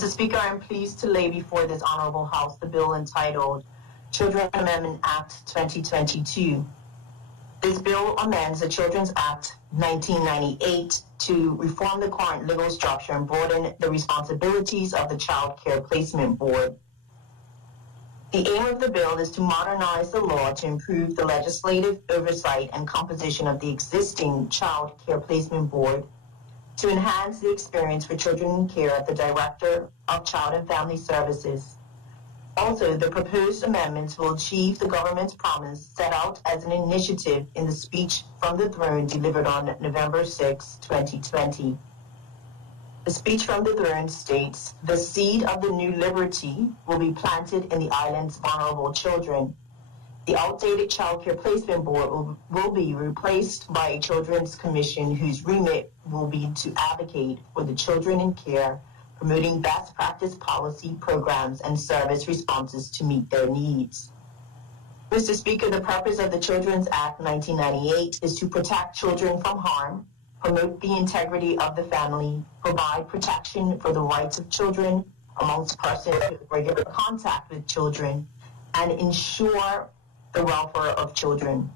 Mr. Speaker, I am pleased to lay before this Honorable House the bill entitled Children Amendment Act 2022. This bill amends the Children's Act 1998 to reform the current legal structure and broaden the responsibilities of the Child Care Placement Board. The aim of the bill is to modernize the law to improve the legislative oversight and composition of the existing Child Care Placement Board, to enhance the experience for children in care of the Director of Child and Family Services. Also, the proposed amendments will achieve the government's promise set out as an initiative in the speech from the throne delivered on November 6, 2020. The speech from the throne states, "The seed of the new liberty will be planted in the island's vulnerable children. The outdated Child Care Placement Board will be replaced by a Children's Commission whose remit will be to advocate for the children in care, promoting best practice policy, programs, and service responses to meet their needs." Mr. Speaker, the purpose of the Children's Act 1998 is to protect children from harm, promote the integrity of the family, provide protection for the rights of children amongst persons with regular contact with children, and ensure the welfare of children.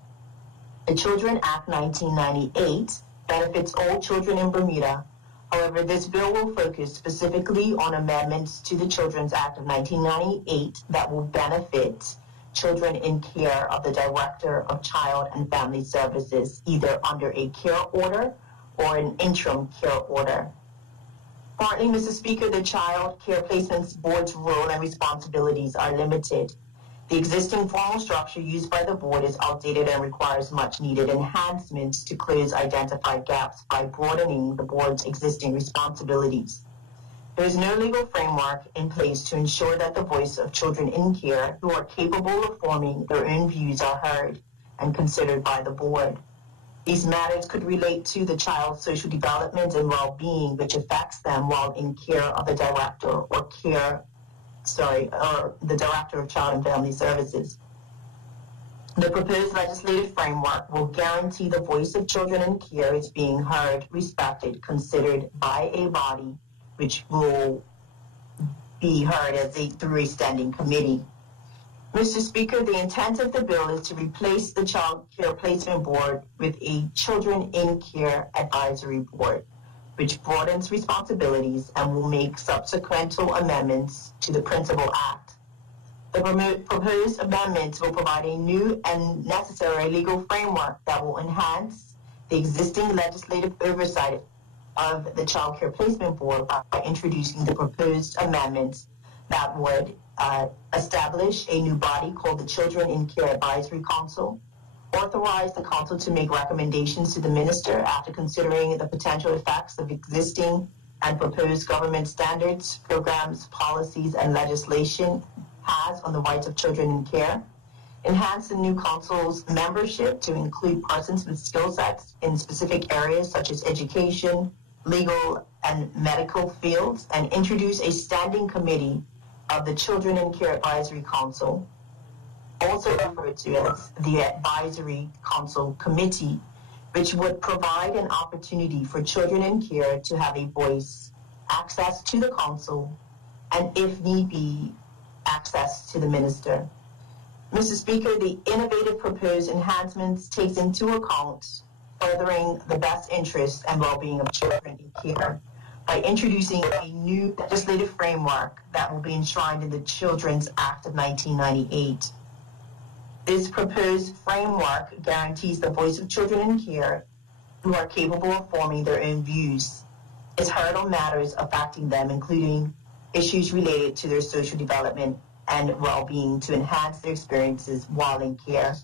The Children Act 1998 benefits all children in Bermuda. However, this bill will focus specifically on amendments to the Children's Act of 1998 that will benefit children in care of the Director of Child and Family Services, either under a care order or an interim care order. Currently, Mr. Speaker, the Child Care Placement Board's role and responsibilities are limited. The existing formal structure used by the board is outdated and requires much needed enhancements to close identified gaps by broadening the board's existing responsibilities. There is no legal framework in place to ensure that the voice of children in care who are capable of forming their own views are heard and considered by the board. These matters could relate to the child's social development and well-being, which affects them while in care of the Director or the Director of Child and Family Services. The proposed legislative framework will guarantee the voice of children in care is being heard, respected, considered by a body, which will be heard through a standing committee. Mr. Speaker, the intent of the bill is to replace the Child Care Placement Board with a Children in Care Advisory Board, which broadens responsibilities and will make subsequent amendments to the Principal Act. The proposed amendments will provide a new and necessary legal framework that will enhance the existing legislative oversight of the Child Care Placement Board by introducing the proposed amendments that would establish a new body called the Children in Care Advisory Council, authorize the council to make recommendations to the minister after considering the potential effects of existing and proposed government standards, programs, policies, and legislation has on the rights of children in care, enhance the new council's membership to include persons with skill sets in specific areas such as education, legal, and medical fields, and introduce a standing committee of the Children in Care Advisory Council, also referred to as the Advisory Council Committee, which would provide an opportunity for children in care to have a voice, access to the council, and if need be, access to the minister. Mr. Speaker, the innovative proposed enhancements takes into account furthering the best interests and well-being of children in care by introducing a new legislative framework that will be enshrined in the Children's Act of 1998. This proposed framework guarantees the voice of children in care who are capable of forming their own views, is heard on matters affecting them, including issues related to their social development and well-being to enhance their experiences while in care.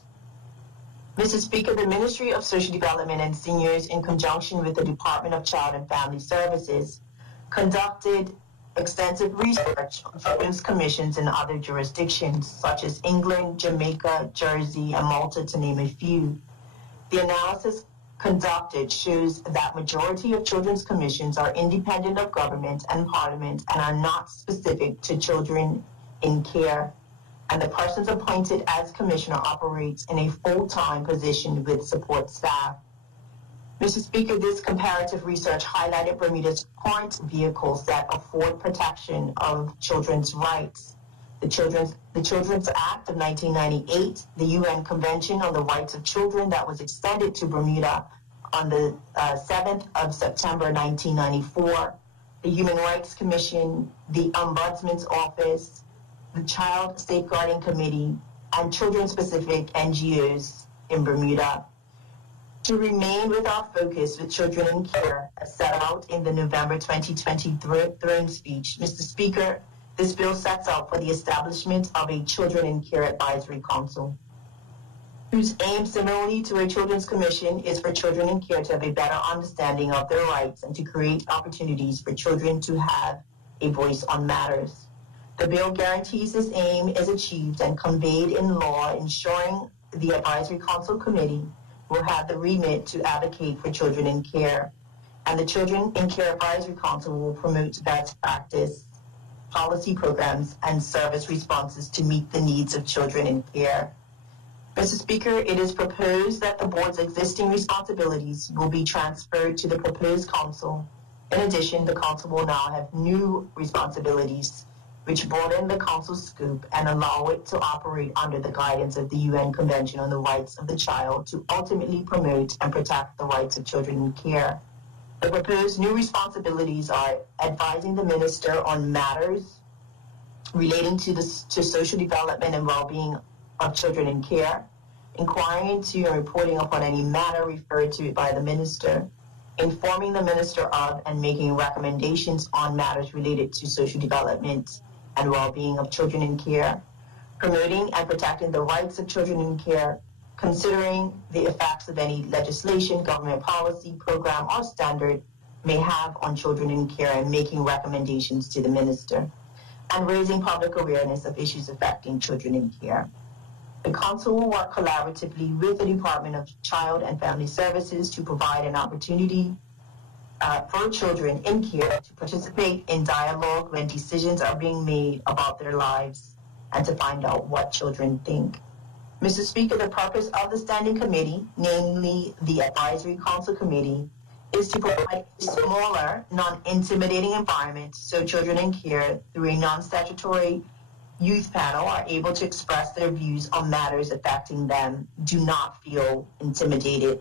Mr. Speaker, the Ministry of Social Development and Seniors, in conjunction with the Department of Child and Family Services, conducted extensive research on children's commissions in other jurisdictions, such as England, Jamaica, Jersey, and Malta, to name a few. The analysis conducted shows that majority of children's commissions are independent of government and parliament and are not specific to children in care, and the persons appointed as commissioner operates in a full-time position with support staff. Mr. Speaker, this comparative research highlighted Bermuda's current vehicles that afford protection of children's rights. The Children's Act of 1998, the UN Convention on the Rights of Children that was extended to Bermuda on the 7th of September 1994, the Human Rights Commission, the Ombudsman's Office, the Child Safeguarding Committee, and children-specific NGOs in Bermuda. To remain with our focus with children in care, as set out in the November 2020 throne speech, Mr. Speaker, this bill sets out for the establishment of a Children in Care Advisory Council, whose aim, similarly to a Children's Commission, is for children in care to have a better understanding of their rights and to create opportunities for children to have a voice on matters. The bill guarantees this aim is achieved and conveyed in law, ensuring the Advisory Council Committee will have the remit to advocate for children in care, and the Children in Care Advisory Council will promote best practice, policy programs, and service responses to meet the needs of children in care. Mr. Speaker, it is proposed that the board's existing responsibilities will be transferred to the proposed council. In addition, the council will now have new responsibilities, which broaden the council's scope and allow it to operate under the guidance of the UN Convention on the Rights of the Child to ultimately promote and protect the rights of children in care. The proposed new responsibilities are advising the minister on matters relating to social development and well-being of children in care, inquiring into and reporting upon any matter referred to by the minister, informing the minister of and making recommendations on matters related to social development and well-being of children in care, promoting and protecting the rights of children in care, considering the effects of any legislation, government policy, program, or standard may have on children in care and making recommendations to the minister, and raising public awareness of issues affecting children in care. The Council will work collaboratively with the Department of Child and Family Services to provide an opportunity for children in care to participate in dialogue when decisions are being made about their lives and to find out what children think. Mr. Speaker, the purpose of the Standing Committee, namely the Advisory Council Committee, is to provide a smaller, non-intimidating environment so children in care, through a non-statutory youth panel, are able to express their views on matters affecting them, do not feel intimidated,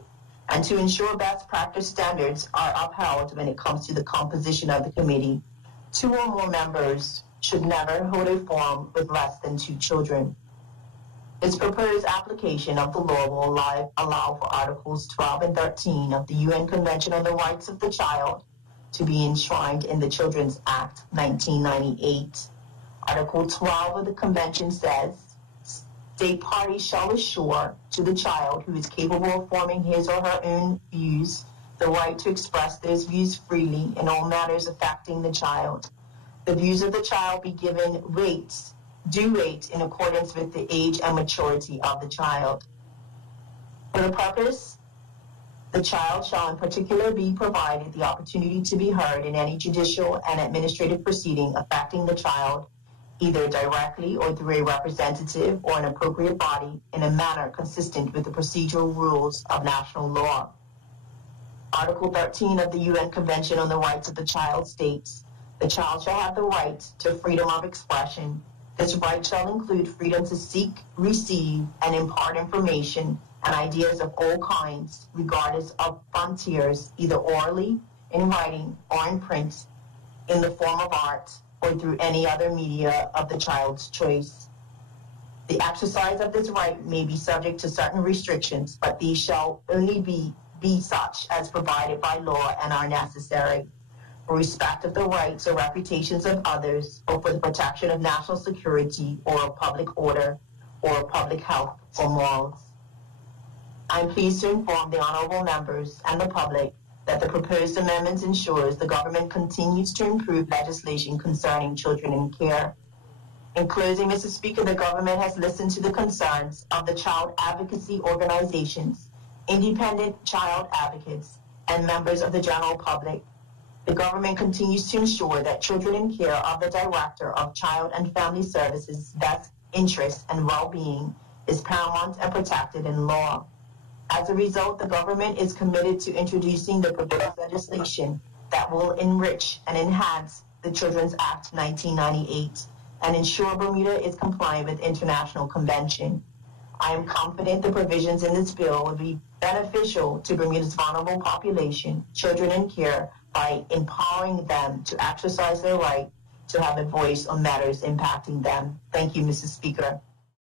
and to ensure best practice standards are upheld when it comes to the composition of the committee. 2 or more members should never hold a forum with less than 2 children. Its proposed application of the law will allow for Articles 12 and 13 of the UN Convention on the Rights of the Child to be enshrined in the Children's Act 1998. Article 12 of the Convention says, state parties shall assure to the child who is capable of forming his or her own views the right to express those views freely in all matters affecting the child. The views of the child be given due weight in accordance with the age and maturity of the child. For the purpose, the child shall in particular be provided the opportunity to be heard in any judicial and administrative proceeding affecting the child, either directly or through a representative or an appropriate body, in a manner consistent with the procedural rules of national law. Article 13 of the UN Convention on the Rights of the Child states, the child shall have the right to freedom of expression. This right shall include freedom to seek, receive, and impart information and ideas of all kinds, regardless of frontiers, either orally, in writing, or in print, in the form of art, or through any other media of the child's choice. The exercise of this right may be subject to certain restrictions, but these shall only be such as provided by law and are necessary for respect of the rights or reputations of others, or for the protection of national security or of public order or public health or morals. I am pleased to inform the honorable members and the public that the proposed amendments ensures the government continues to improve legislation concerning children in care. In closing, Mr. Speaker, the government has listened to the concerns of the child advocacy organizations, independent child advocates, and members of the general public. The government continues to ensure that children in care of the Director of Child and Family Services' best interest and well-being is paramount and protected in law. As a result, the government is committed to introducing the proposed legislation that will enrich and enhance the Children's Act 1998 and ensure Bermuda is compliant with international convention. I am confident the provisions in this bill will be beneficial to Bermuda's vulnerable population, children in care, by empowering them to exercise their right to have a voice on matters impacting them. Thank you, Mrs. Speaker.